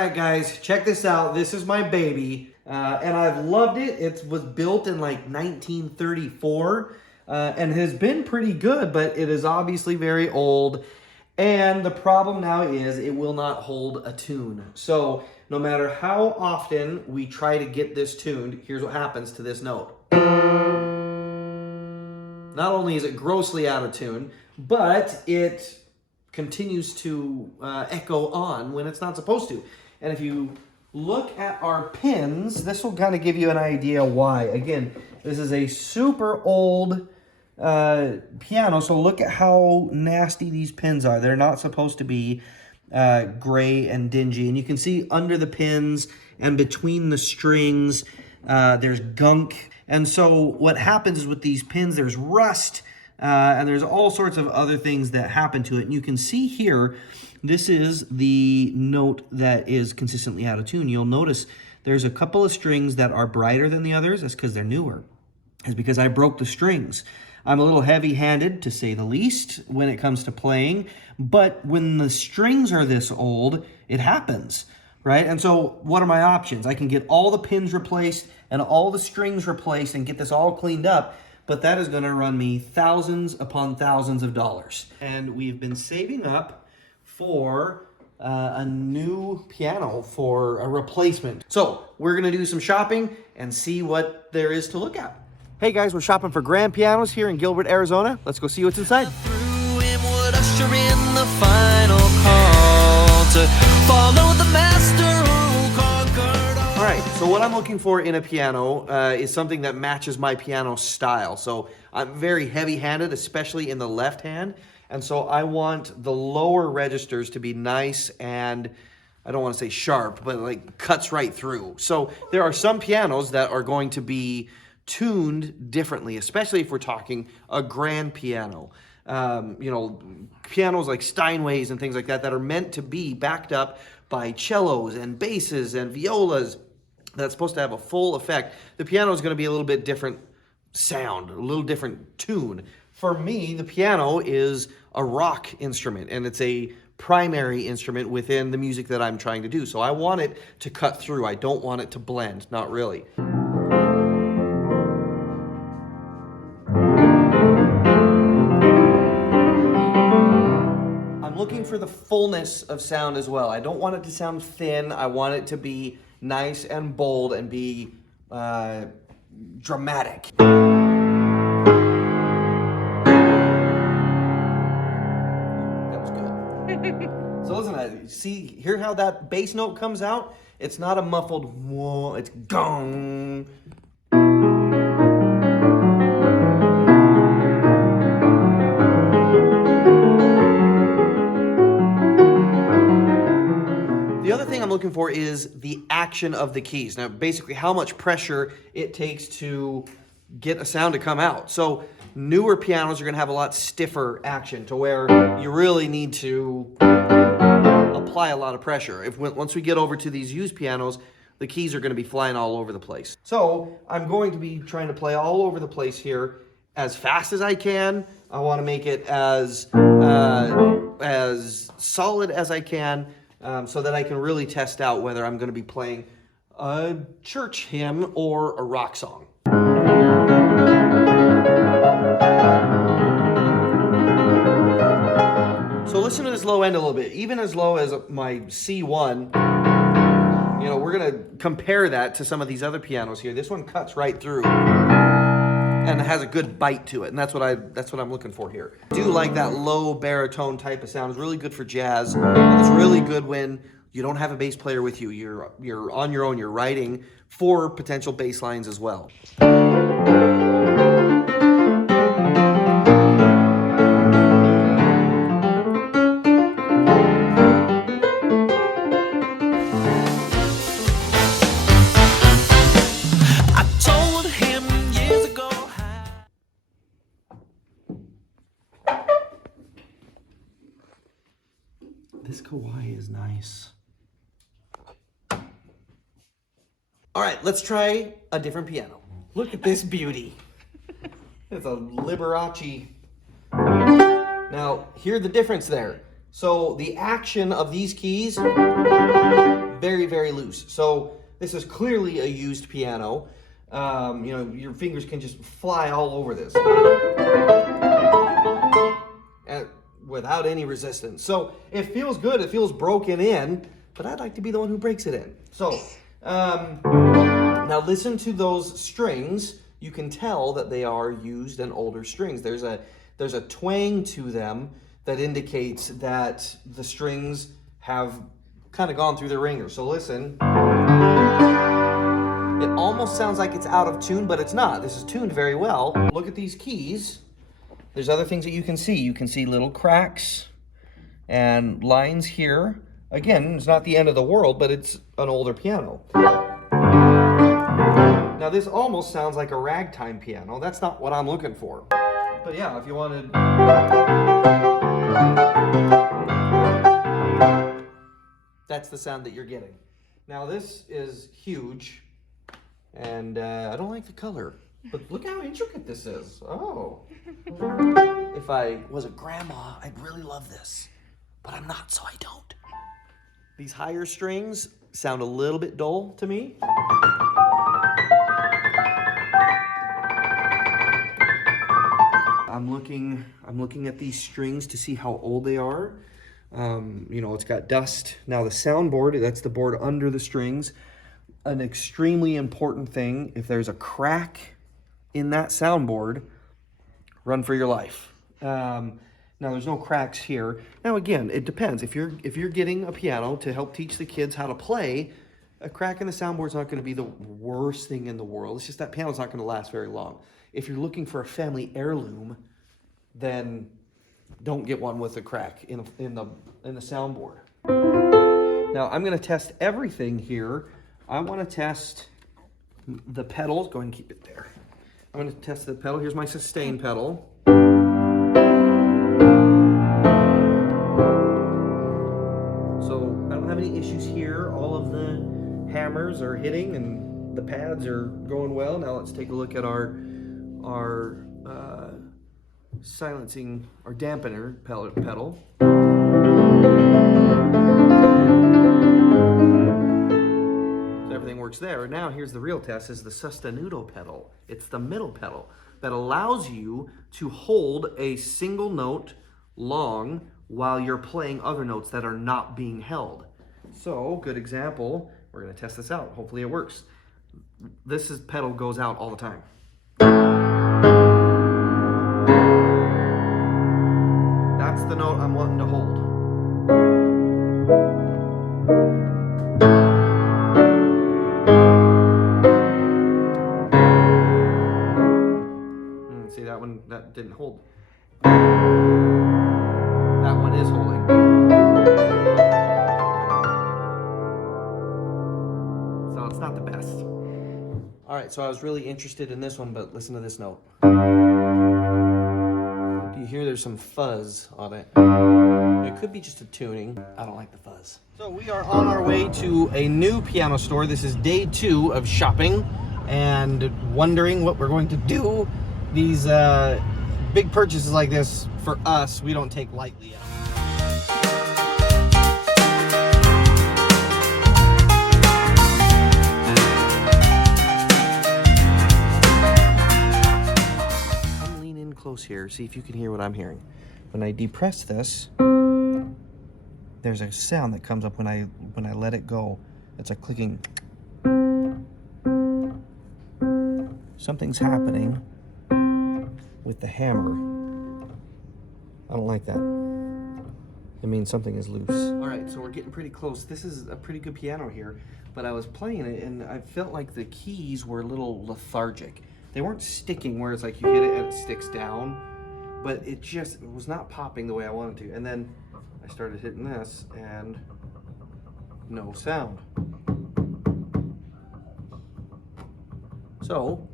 right, guys, check this out. This is my baby, and I've loved it. It was built in like 1934 and has been pretty good, but it is obviously very old. And the problem now is it will not hold a tune. So no matter how often we try to get this tuned, here's what happens to this note. Not only is it grossly out of tune, but it continues to echo on when it's not supposed to. And if you look at our pins, this will kind of give you an idea why. Again, this is a super old piano, so look at how nasty these pins are. They're not supposed to be gray and dingy. And you can see under the pins and between the strings, there's gunk. And so what happens is with these pins, there's rust, and there's all sorts of other things that happen to it. And you can see here, this is the note that is consistently out of tune. You'll notice there's a couple of strings that are brighter than the others. That's because they're newer. It's because I broke the strings. I'm a little heavy-handed, to say the least, when it comes to playing. But when the strings are this old, it happens, right? And so what are my options? I can get all the pins replaced and all the strings replaced and get this all cleaned up, but that is going to run me thousands upon thousands of dollars. And we've been saving up for a new piano, for a replacement. So we're going to do some shopping and see what there is to look at. Hey guys, we're shopping for grand pianos here in Gilbert, Arizona. Let's go see what's inside. Through him would usher in the final call to follow the master who conquered all. All right, so what I'm looking for in a piano is something that matches my piano style. So I'm very heavy-handed, especially in the left hand. And so I want the lower registers to be nice and, I don't want to say sharp, but like cuts right through. So there are some pianos that are going to be tuned differently, especially if we're talking a grand piano. You know, pianos like Steinways and things like that that are meant to be backed up by cellos and basses and violas that's supposed to have a full effect. The piano is going to be a little bit different sound, a little different tune. For me, the piano is a rock instrument, and it's a primary instrument within the music that I'm trying to do. So I want it to cut through. I don't want it to blend, not really. Looking for the fullness of sound as well. I don't want it to sound thin. I want it to be nice and bold and be dramatic. That was good. So listen, hear how that bass note comes out? It's not a muffled whoa, it's gong. The other thing I'm looking for is the action of the keys. Now, basically how much pressure it takes to get a sound to come out. So newer pianos are going to have a lot stiffer action to where you really need to apply a lot of pressure. Once we get over to these used pianos, the keys are going to be flying all over the place. So I'm going to be trying to play all over the place here as fast as I can. I want to make it as solid as I can. So that I can really test out whether I'm going to be playing a church hymn or a rock song. So listen to this low end a little bit. Even as low as my C1, you know, we're going to compare that to some of these other pianos here. This one cuts right through and it has a good bite to it, and that's what I'm looking for here. I do like that low baritone type of sound. It's really good for jazz, and it's really good when you don't have a bass player with you. You're on your own. You're writing for potential bass lines as well. This Kawai is nice. All right, let's try a different piano. Look at this beauty. It's a Liberace. Now, hear the difference there. So the action of these keys, very, very loose. So this is clearly a used piano. You know, your fingers can just fly all over this. And without any resistance. So it feels good, it feels broken in, but I'd like to be the one who breaks it in. So, now listen to those strings. You can tell that they are used and older strings. There's a twang to them that indicates that the strings have kind of gone through the ringer. So listen. It almost sounds like it's out of tune, but it's not. This is tuned very well. Look at these keys. There's other things that you can see. You can see little cracks and lines here. Again, it's not the end of the world, but it's an older piano. Now this almost sounds like a ragtime piano. That's not what I'm looking for. But yeah, if you wanted... That's the sound that you're getting. Now this is huge. And I don't like the color, but look how intricate this is. Oh. If I was a grandma, I'd really love this, but I'm not, so I don't. These higher strings sound a little bit dull to me. I'm looking at these strings to see how old they are. You know, it's got dust. Now the soundboard, that's the board under the strings. An extremely important thing, if there's a crack in that soundboard, run for your life. Now there's no cracks here. Now again, it depends. If you're getting a piano to help teach the kids how to play, a crack in the soundboard's not going to be the worst thing in the world. It's just that piano's not going to last very long. If you're looking for a family heirloom, then don't get one with a crack in the soundboard. Now I'm going to test everything here. I want to test the pedals. Go ahead and keep it there. I'm going to test the pedal. Here's my sustain pedal. So I don't have any issues here. All of the hammers are hitting and the pads are going well. Now let's take a look at our silencing, our dampener pedal. Everything works there. Now here's the real test, is the sostenuto pedal. It's the middle pedal that allows you to hold a single note long while you're playing other notes that are not being held. So, good example, we're going to test this out. Hopefully it works. This pedal goes out all the time. That's the note I'm wanting to hold. See, that didn't hold. That one is holding. So it's not the best. All right, so I was really interested in this one, but listen to this note. Do you hear there's some fuzz on it? It could be just a tuning. I don't like the fuzz. So we are on our way to a new piano store. This is day 2 of shopping and wondering what we're going to do. These big purchases like this, for us, we don't take lightly. Come lean in close here, see if you can hear what I'm hearing. When I depress this, there's a sound that comes up when I let it go. It's a clicking. Something's happening with the hammer. I don't like that. It means something is loose. All right, so we're getting pretty close. This is a pretty good piano here, but I was playing it and I felt like the keys were a little lethargic. They weren't sticking where it's like you hit it and it sticks down, but it was not popping the way I wanted to. And then I started hitting this and no sound. So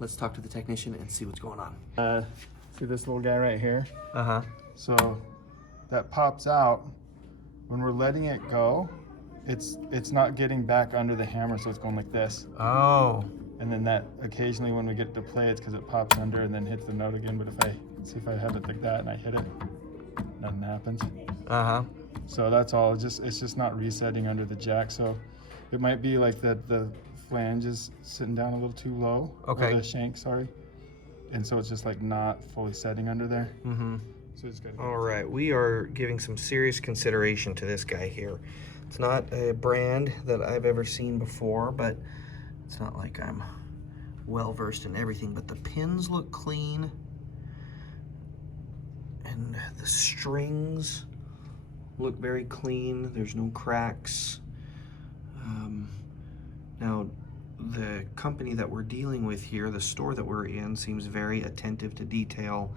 let's talk to the technician and see what's going on. See this little guy right here? Uh-huh. So that pops out. When we're letting it go, it's not getting back under the hammer, so it's going like this. Oh. And then that occasionally when we get to play, it's because it pops under and then hits the note again. But if I have it like that and I hit it, nothing happens. Uh-huh. So that's all. It's just not resetting under the jack. So it might be like the flange is sitting down a little too low. Okay. Or the shank, sorry. And so it's just like not fully setting under there. Mm-hmm. So it's good. All right, we are giving some serious consideration to this guy here. It's not a brand that I've ever seen before, but it's not like I'm well versed in everything, but the pins look clean and the strings look very clean. There's no cracks. Now, the company that we're dealing with here, the store that we're in, seems very attentive to detail.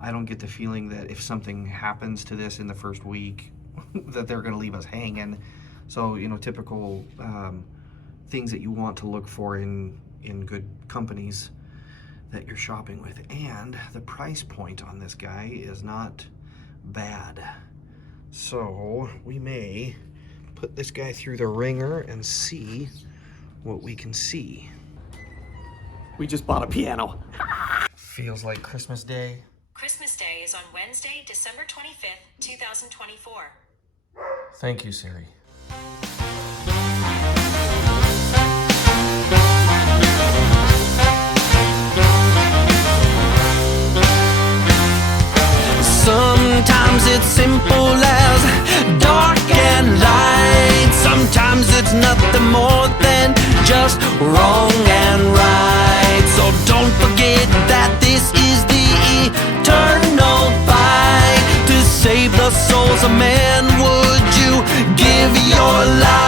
I don't get the feeling that if something happens to this in the first week, that they're going to leave us hanging. So, you know, typical things that you want to look for in good companies that you're shopping with. And the price point on this guy is not bad. So we may put this guy through the ringer and see what we can see. We just bought a piano. Feels like Christmas Day. Christmas Day is on Wednesday, December 25th, 2024. Thank you, Siri. Sometimes it's simple as dark and light. Sometimes it's nothing more than just wrong and right. So don't forget that this is the eternal fight to save the souls of men. Would you give your life?